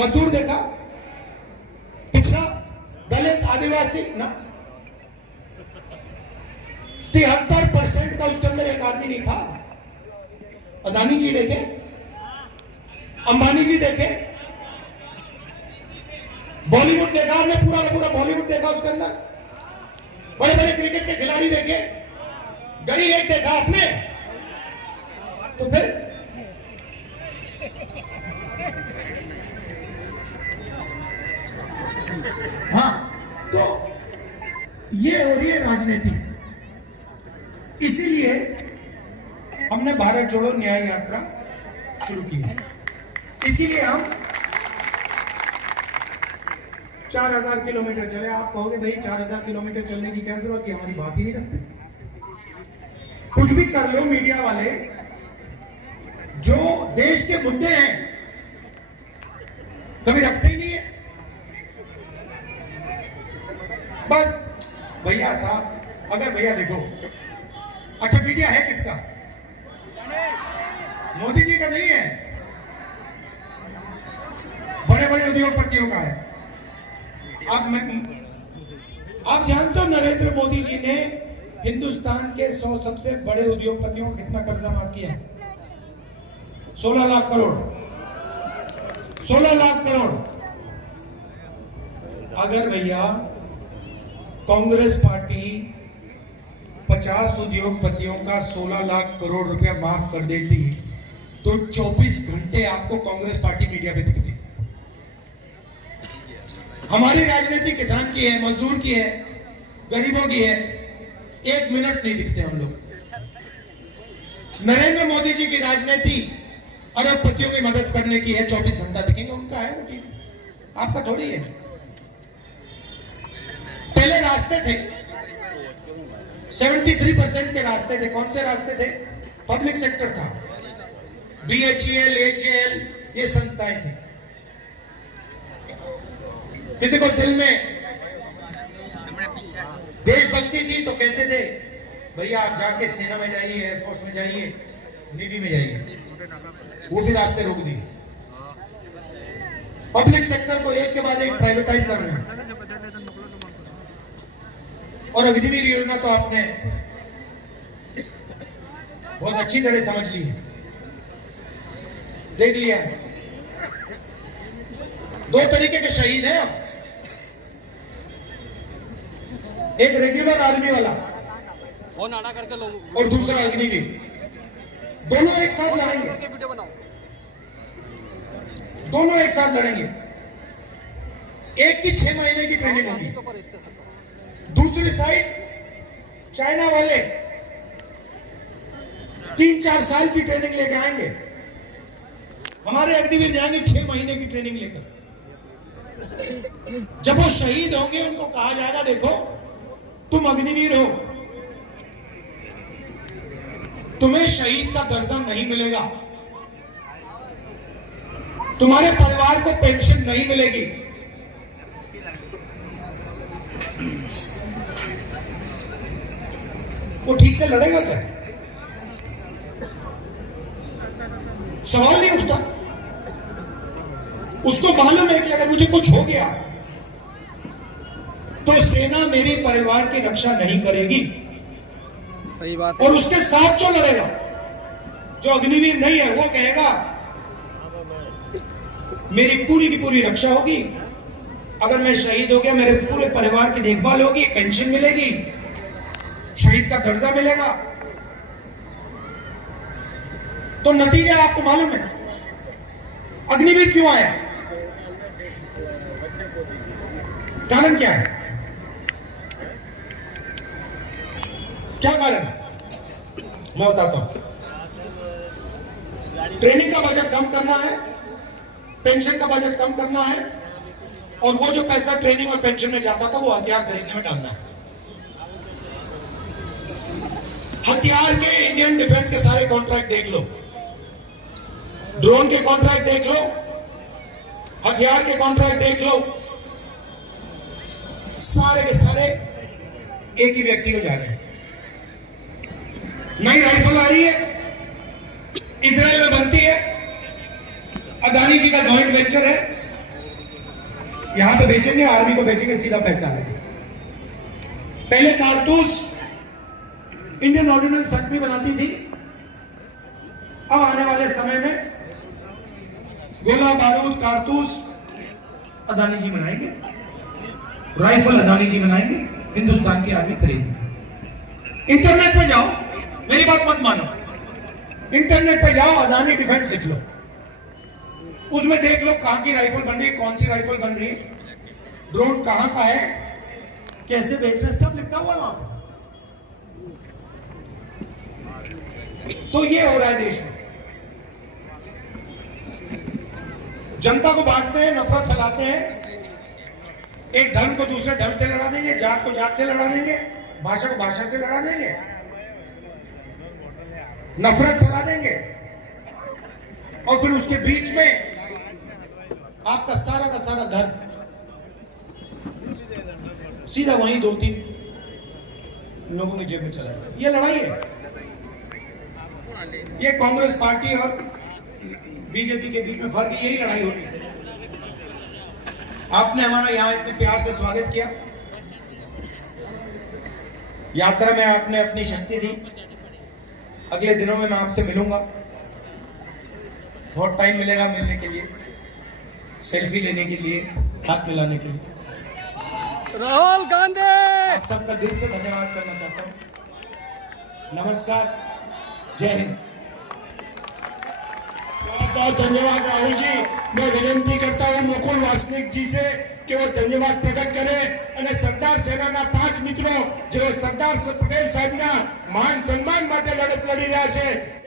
मजदूर देखा, पिछड़ा, दलित, आदिवासी ना, 73% का उसके अंदर एक आदमी नहीं था। अदानी जी देखे, अंबानी जी देखे, बॉलीवुड देखा हमने, पूरा का पूरा बॉलीवुड देखा उसके अंदर, बड़े बड़े क्रिकेट के खिलाड़ी देखे, गरीब एक देखा आपने, तो फिर हाँ, तो ये हो रही है राजनीति। इसीलिए हमने भारत जोड़ो न्याय यात्रा शुरू की है। इसीलिए हम 4000 किलोमीटर चले। आप कहोगे भाई 4000 किलोमीटर चलने की क्या जरूरत है, हमारी बात ही नहीं रखते। कुछ भी कर लो मीडिया वाले, जो देश के मुद्दे हैं कभी रखते ही नहीं है। बस भैया साहब, अगर भैया देखो, अच्छा मीडिया है किसका? मोदी जी का नहीं है, बड़े बड़े उद्योगपतियों का है। आप जानते हो नरेंद्र मोदी जी ने हिंदुस्तान के 100 सबसे बड़े उद्योगपतियों को कितना कर्जा माफ किया? 16 लाख करोड़। 16 लाख करोड़। अगर भैया कांग्रेस पार्टी 50 उद्योगपतियों का 16 लाख करोड़ रुपया माफ कर देती तो 24 घंटे आपको कांग्रेस पार्टी मीडिया पे दिखती। हमारी राजनीति किसान की है, मजदूर की है, गरीबों की है, 1 मिनट नहीं दिखते हम लोग। नरेंद्र मोदी जी की राजनीति अरबपतियों की मदद करने की है, 24 घंटा दिखेंगे, उनका है वो टीवी, आपका थोड़ी है। पहले रास्ते थे, 73% के रास्ते थे। कौन से रास्ते थे? पब्लिक सेक्टर था, BHEL, HAL, ये संस्थाएं थी। किसी को दिल में देशभक्ति थी तो कहते थे भैया आप जाके सेना में जाइए, एयरफोर्स में जाइए, नेवी में जाइए, वो भी रास्ते रोक दिए। पब्लिक सेक्टर को एक के बाद एक प्राइवेटाइज कर रहे हैं। और अग्निवीर योजना तो आपने बहुत अच्छी तरह समझ ली है, देख लिया। 2 तरीके के शहीद हैं, एक रेगुलर आर्मी वाला और दूसरा अग्निवीर। दोनों एक साथ लड़ेंगे, दोनों एक साथ लड़ेंगे। एक की 6 महीने की ट्रेनिंग होगी, दूसरी साइड चाइना वाले 3-4 साल की ट्रेनिंग लेके आएंगे। हमारे अग्निवीर जाएंगे 6 महीने की ट्रेनिंग लेकर। जब वो शहीद होंगे उनको कहा जाएगा देखो तुम अग्निवीर हो, तुम्हें शहीद का दर्जा नहीं मिलेगा, तुम्हारे परिवार को पेंशन नहीं मिलेगी। वो ठीक से लड़ेगा क्या? सवाल नहीं उठता। उसको मालूम है कि अगर मुझे कुछ हो गया तो सेना मेरे परिवार की रक्षा नहीं करेगी। सही बात। और उसके साथ जो लड़ेगा, जो अग्निवीर नहीं है, वो कहेगा मेरी पूरी की पूरी रक्षा होगी, अगर मैं शहीद हो गया मेरे पूरे परिवार की देखभाल होगी, पेंशन मिलेगी, शहीद का दर्जा मिलेगा। तो नतीजा आपको मालूम है। अग्निवीर क्यों आया? कारण क्या है? क्या कारण है? मैं बताता हूं। ट्रेनिंग का बजट कम करना है, पेंशन का बजट कम करना है, और वो जो पैसा ट्रेनिंग और पेंशन में जाता था वो हथियार खरीदने में डालना है। हथियार के इंडियन डिफेंस के सारे कॉन्ट्रैक्ट देख लो, ड्रोन के कॉन्ट्रैक्ट देख लो, हथियार के कॉन्ट्रैक्ट देख लो, सारे के सारे एक ही व्यक्ति को जा रहे हैं। नई राइफल आ रही है, इजराइल में बनती है, अदानी जी का जॉइंट वेंचर है, यहां पे बेचेंगे, आर्मी को बेचेंगे, सीधा पैसा आएगा। पहले कारतूस इंडियन ऑर्डिनेंस फैक्ट्री बनाती थी, अब आने वाले समय में गोला बारूद कारतूस अदानी जी बनाएंगे, राइफल अदानी जी बनाएंगे, हिंदुस्तान की आर्मी खरीदेगी। इंटरनेट पे जाओ, मेरी बात मत मानो, इंटरनेट पे जाओ, अदानी डिफेंस लिख लो, उसमें देख लो कहां की राइफल बन रही है, कौन सी राइफल बन रही है, ड्रोन कहां का है, कैसे बेच रहे, सब लिखा हुआ है वहां पर। तो ये हो रहा है देश में, जनता को बांटते हैं, नफरत फैलाते हैं, एक धर्म को दूसरे धर्म से लड़ा देंगे, जात को जात से लड़ा देंगे, भाषा को भाषा से लड़ा देंगे, नफरत फैला देंगे, और फिर उसके बीच में आपका सारा का सारा धर्म सीधा वहीं 2-3 लोगों की जेब में चला जाए। ये लड़ाई है, ये कांग्रेस पार्टी और बीजेपी के बीच में फर्क, यही लड़ाई हो रही है। आपने हमारा यहां इतने प्यार से स्वागत किया, यात्रा में आपने अपनी शक्ति दी, अगले दिनों में मैं आपसे मिलूंगा, बहुत टाइम मिलेगा मिलने के लिए, सेल्फी लेने के लिए, हाथ मिलाने के लिए। राहुल गांधी आप सबका दिल से धन्यवाद करना चाहता हूं। नमस्कार, जय हिंद। बहुत धन्यवाद राहुल जी। मैं विनंती करता हूं मुकुल वासनिक जी से कि वो धन्यवाद प्रकट करे અને સરદાર સેનાના 5 મિત્રો જેઓ સરદાર પટેલ સાહેબના માન સન્માન માટે લડત લડી રહ્યા છે